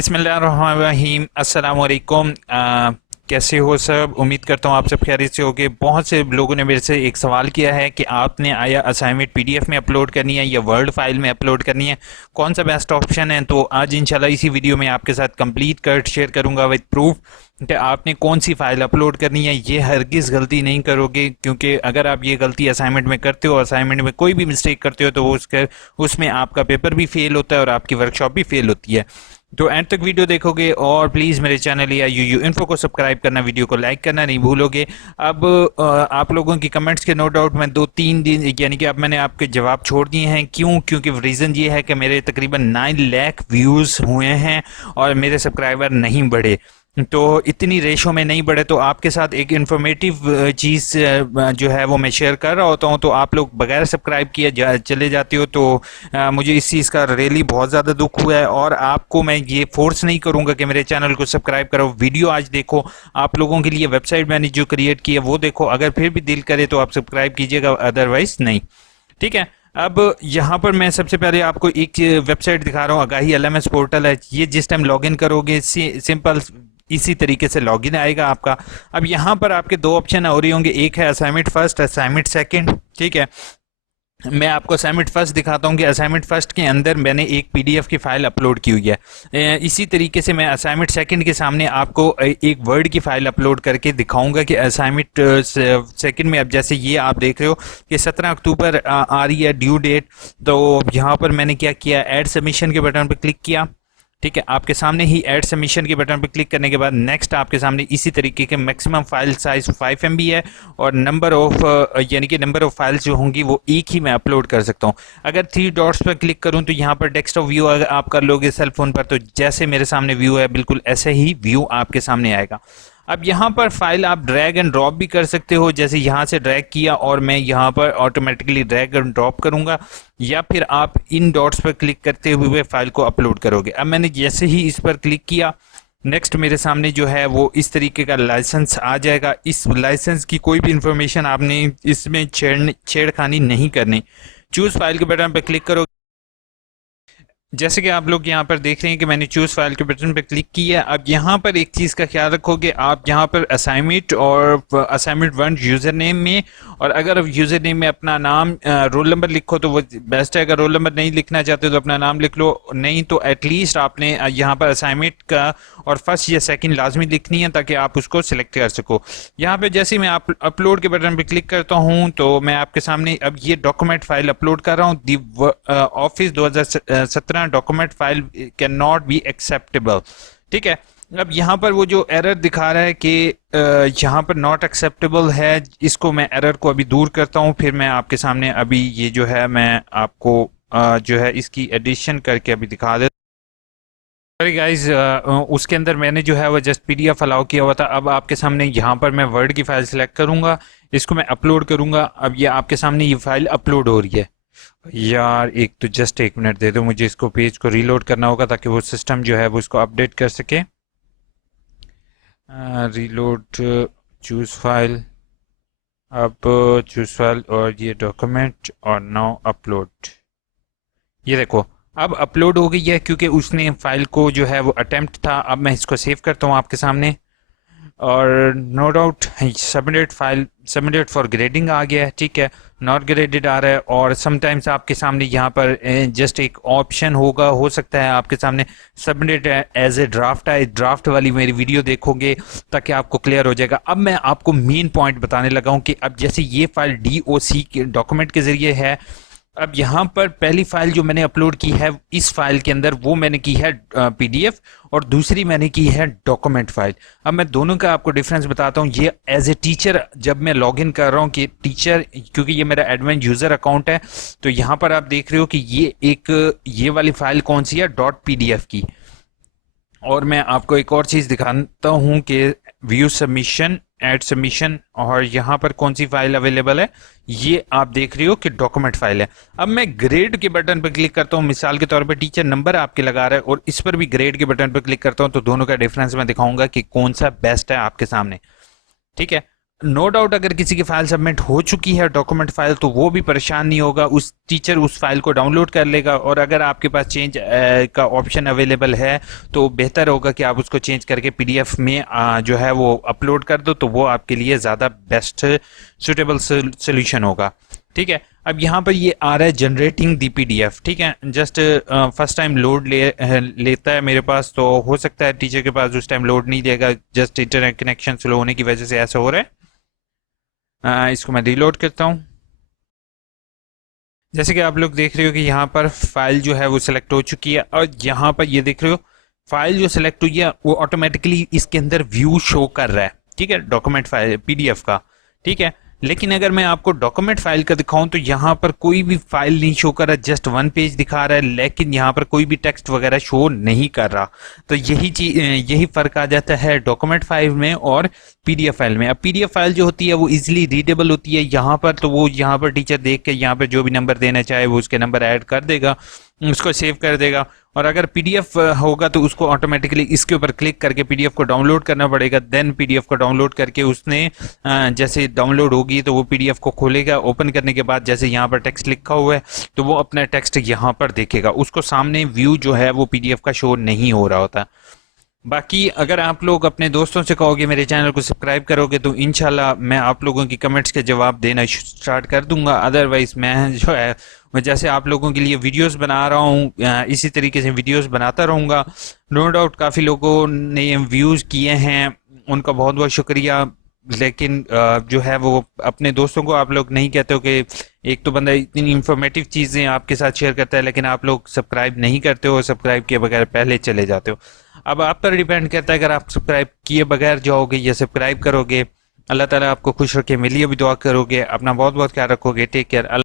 बिस्मिल्लाहिर्रहमानिर्रहीम। अस्सलाम वालेकुम। कैसे हो सब? उम्मीद करता हूँ आप सब खैरियत से होगे। बहुत से लोगों ने मेरे से एक सवाल किया है कि आपने आया असाइनमेंट पीडीएफ में अपलोड करनी है या वर्ड फाइल में अपलोड करनी है, कौन सा बेस्ट ऑप्शन है। तो आज इंशाल्लाह इसी वीडियो में आपके साथ कंप्लीट कट शेयर करूंगा विद प्रूफ कि आपने कौन सी फाइल अपलोड करनी है। ये हरगिज़ गलती नहीं करोगे, क्योंकि अगर आप ये गलती असाइनमेंट में करते हो, असाइनमेंट में कोई भी मिस्टेक करते हो, तो उसमें आपका पेपर भी फेल होता है और आपकी वर्कशॉप भी फेल होती है। तो एंड तक वीडियो देखोगे और प्लीज़ मेरे चैनल या यू इन्फो को सब्सक्राइब करना, वीडियो को लाइक करना नहीं भूलोगे। अब आप लोगों की कमेंट्स के नो डाउट मैं 2-3 दिन यानी कि अब मैंने आपके जवाब छोड़ दिए हैं। क्यों? क्योंकि रीज़न ये है कि मेरे तकरीबन 9 लाख व्यूज़ हुए हैं और मेरे सब्सक्राइबर नहीं बढ़े। तो इतनी रेशो में नहीं बढ़े, तो आपके साथ एक इन्फॉर्मेटिव चीज़ जो है वो मैं शेयर कर रहा होता हूँ, तो आप लोग बगैर सब्सक्राइब किए चले जाते हो। तो मुझे इस चीज़ का रियली बहुत ज़्यादा दुख हुआ है और आपको मैं ये फोर्स नहीं करूँगा कि मेरे चैनल को सब्सक्राइब करो। वीडियो आज देखो, आप लोगों के लिए वेबसाइट मैंने जो क्रिएट की है वो देखो, अगर फिर भी दिल करे तो आप सब्सक्राइब कीजिएगा, अदरवाइज नहीं। ठीक है। अब यहाँ पर मैं सबसे पहले आपको एक वेबसाइट दिखा रहा हूँ, आगाही एलएमएस पोर्टल है। ये जिस टाइम लॉगिन करोगे सिंपल इसी तरीके से लॉगिन आएगा आपका। अब यहाँ पर आपके दो ऑप्शन हो रही होंगे, एक है असाइनमेंट फर्स्ट, असाइनमेंट सेकंड। ठीक है, मैं आपको असाइनमेंट फर्स्ट दिखाता हूँ कि असाइनमेंट फर्स्ट के अंदर मैंने एक पीडीएफ की फाइल अपलोड की हुई है। इसी तरीके से मैं असाइनमेंट सेकंड के सामने आपको एक वर्ड की फाइल अपलोड करके दिखाऊंगा कि असाइनमेंट सेकंड में अब जैसे ये आप देख रहे हो कि 17 अक्टूबर आ रही है ड्यू डेट। तो यहाँ पर मैंने क्या किया, ऐड सबमिशन के बटन पर क्लिक किया। ठीक है, आपके सामने ही ऐड सबमिशन के बटन पर क्लिक करने के बाद नेक्स्ट आपके सामने इसी तरीके के मैक्सिमम फाइल साइज 5 MB है और नंबर ऑफ यानी कि नंबर ऑफ फाइल्स जो होंगी वो एक ही मैं अपलोड कर सकता हूँ। अगर 3 डॉट्स पर क्लिक करूँ तो यहाँ पर डेस्कटॉप व्यू अगर आप कर लोगे सेल फोन पर, तो जैसे मेरे सामने व्यू है बिल्कुल ऐसे ही व्यू आपके सामने आएगा। अब यहाँ पर फाइल आप ड्रैग एंड ड्रॉप भी कर सकते हो, जैसे यहाँ से ड्रैग किया और मैं यहाँ पर ऑटोमेटिकली ड्रैग एंड ड्रॉप करूँगा, या फिर आप इन डॉट्स पर क्लिक करते हुए फाइल को अपलोड करोगे। अब मैंने जैसे ही इस पर क्लिक किया, नेक्स्ट मेरे सामने जो है वो इस तरीके का लाइसेंस आ जाएगा। इस लाइसेंस की कोई भी इंफॉर्मेशन आपने इसमें छेड़खानी नहीं करनी। चूज़ फाइल के बटन पर क्लिक करो। जैसे कि आप लोग यहाँ पर देख रहे हैं कि मैंने चूज़ फाइल के बटन पर क्लिक किया। अब यहाँ पर एक चीज़ का ख्याल रखोगे, आप यहाँ पर असाइनमेंट और असाइनमेंट 1 यूज़र नेम में, और अगर आप यूज़र नेम में अपना नाम रोल नंबर लिखो तो वो बेस्ट है। अगर रोल नंबर नहीं लिखना चाहते तो अपना नाम लिख लो, नहीं तो एटलीस्ट आपने यहाँ पर असाइनमेंट का और फर्स्ट या सेकंड लाजमी लिखनी है ताकि आप उसको सिलेक्ट कर सको। यहाँ पे जैसे मैं आप अपलोड के बटन पे क्लिक करता हूँ तो मैं आपके सामने अब ये डॉक्यूमेंट फाइल अपलोड कर रहा हूँ। The office 2017 document file can not be acceptable. ठीक है, अब यहाँ पर वो जो एरर दिखा रहा है कि यहाँ पर नॉट एक्सेप्टेबल है, इसको मैं एरर को अभी दूर करता हूँ, फिर मैं आपके सामने अभी ये जो है मैं आपको जो है इसकी एडिशन करके अभी दिखा देता। सॉरी गाइज, उसके अंदर मैंने जो है वो जस्ट पीडीएफ अलाउ किया हुआ था। अब आपके सामने यहाँ पर मैं वर्ड की फाइल सेलेक्ट करूँगा, इसको मैं अपलोड करूँगा। अब ये आपके सामने ये फाइल अपलोड हो रही है। यार एक तो जस्ट 1 मिनट दे दो, मुझे इसको पेज को रीलोड करना होगा ताकि वो सिस्टम जो है वो इसको अपडेट कर सके। रीलोड, चूज़ फाइल, अब चूज़ फाइल और ये डॉक्यूमेंट और नाउ अपलोड। ये देखो अब अपलोड हो गई है क्योंकि उसने फाइल को जो है वो अटेम्प्ट था। अब मैं इसको सेव करता हूँ आपके सामने और no doubt submitted file, submitted for grading आ गया है। ठीक है, नॉट ग्रेडेड आ रहा है और समटाइम्स आपके सामने यहाँ पर जस्ट एक ऑप्शन होगा, हो सकता है आपके सामने सबमिटेड एज ए ड्राफ्ट आए। ड्राफ्ट वाली मेरी वीडियो देखोगे ताकि आपको क्लियर हो जाएगा। अब मैं आपको मेन पॉइंट बताने लगा हूँ कि अब जैसे ये फाइल DOC के डॉक्यूमेंट के जरिए है। अब यहाँ पर पहली फाइल जो मैंने अपलोड की है इस फाइल के अंदर वो मैंने की है PDF और दूसरी मैंने की है डॉक्यूमेंट फाइल। अब मैं दोनों का आपको डिफरेंस बताता हूँ। ये एज ए टीचर जब मैं लॉगिन कर रहा हूँ कि टीचर, क्योंकि ये मेरा एडमिन यूज़र अकाउंट है, तो यहाँ पर आप देख रहे हो कि ये वाली फाइल कौन सी है, .pdf की। और मैं आपको एक और चीज़ दिखाता हूँ कि व्यू सबमिशन, ऐड सबमिशन, और यहाँ पर कौन सी फाइल अवेलेबल है, ये आप देख रहे हो कि डॉक्यूमेंट फाइल है। अब मैं ग्रेड के बटन पर क्लिक करता हूँ, मिसाल के तौर पर टीचर नंबर आपके लगा रहा है और इस पर भी ग्रेड के बटन पर क्लिक करता हूँ, तो दोनों का डिफरेंस मैं दिखाऊंगा कि कौन सा बेस्ट है आपके सामने। ठीक है, नो डाउट अगर किसी की फाइल सबमिट हो चुकी है डॉक्यूमेंट फाइल, तो वो भी परेशान नहीं होगा, उस टीचर उस फाइल को डाउनलोड कर लेगा। और अगर आपके पास चेंज का ऑप्शन अवेलेबल है तो बेहतर होगा कि आप उसको चेंज करके पीडीएफ में जो है वो अपलोड कर दो, तो वो आपके लिए ज़्यादा बेस्ट सुटेबल सोल्यूशन होगा। ठीक है, अब यहाँ पर ये आ रहा है जनरेटिंग दी पीडीएफ। ठीक है, जस्ट फर्स्ट टाइम लोड लेता है मेरे पास, तो हो सकता है टीचर के पास उस टाइम लोड नहीं देगा, जस्ट इंटरनेट कनेक्शन स्लो होने की वजह से ऐसा हो रहा है। इसको मैं रीलोड करता हूँ। जैसे कि आप लोग देख रहे हो कि यहाँ पर फाइल जो है वो सिलेक्ट हो चुकी है, और यहाँ पर ये देख रहे हो फाइल जो सिलेक्ट हुई है वो ऑटोमेटिकली इसके अंदर व्यू शो कर रहा है। ठीक है, डॉक्यूमेंट फाइल पीडीएफ का। ठीक है, लेकिन अगर मैं आपको डॉक्यूमेंट फाइल का दिखाऊं तो यहाँ पर कोई भी फाइल नहीं शो कर रहा, जस्ट वन पेज दिखा रहा है, लेकिन यहाँ पर कोई भी टेक्स्ट वगैरह शो नहीं कर रहा। तो यही चीज, यही फर्क आ जाता है डॉक्यूमेंट फाइल में और पीडीएफ फाइल में। अब पीडीएफ फाइल जो होती है वो इजीली रीडेबल होती है, यहाँ पर तो वो यहाँ पर टीचर देख के यहाँ पर जो भी नंबर देना चाहे वो उसके नंबर ऐड कर देगा, उसको सेव कर देगा। और अगर पीडीएफ होगा तो उसको ऑटोमेटिकली इसके ऊपर क्लिक करके पीडीएफ को डाउनलोड करना पड़ेगा। देन पीडीएफ को डाउनलोड करके उसने जैसे डाउनलोड होगी तो वो पीडीएफ को खोलेगा, ओपन करने के बाद जैसे यहाँ पर टेक्स्ट लिखा हुआ है तो वो अपना टेक्स्ट यहाँ पर देखेगा, उसको सामने व्यू जो है वो पीडीएफ का शो नहीं हो रहा होता। बाकी अगर आप लोग अपने दोस्तों से कहोगे मेरे चैनल को सब्सक्राइब करोगे तो इंशाल्लाह मैं आप लोगों की कमेंट्स के जवाब देना स्टार्ट कर दूंगा। अदरवाइज मैं जो है मैं जैसे आप लोगों के लिए वीडियोस बना रहा हूँ इसी तरीके से वीडियोस बनाता रहूँगा। नो डाउट काफ़ी लोगों ने व्यूज़ किए हैं, उनका बहुत बहुत शुक्रिया। लेकिन जो है वो अपने दोस्तों को आप लोग नहीं कहते हो कि एक तो बंदा इतनी इंफॉर्मेटिव चीज़ें आपके साथ शेयर करता है लेकिन आप लोग सब्सक्राइब नहीं करते हो, सब्सक्राइब किए बगैर पहले चले जाते हो। अब आप पर डिपेंड करता है, अगर आप सब्सक्राइब किए बगैर जाओगे या सब्सक्राइब करोगे। अल्लाह ताला आपको खुश रखे, मेरे लिए भी दुआ करोगे। अपना बहुत बहुत ख्याल रखोगे। Take care.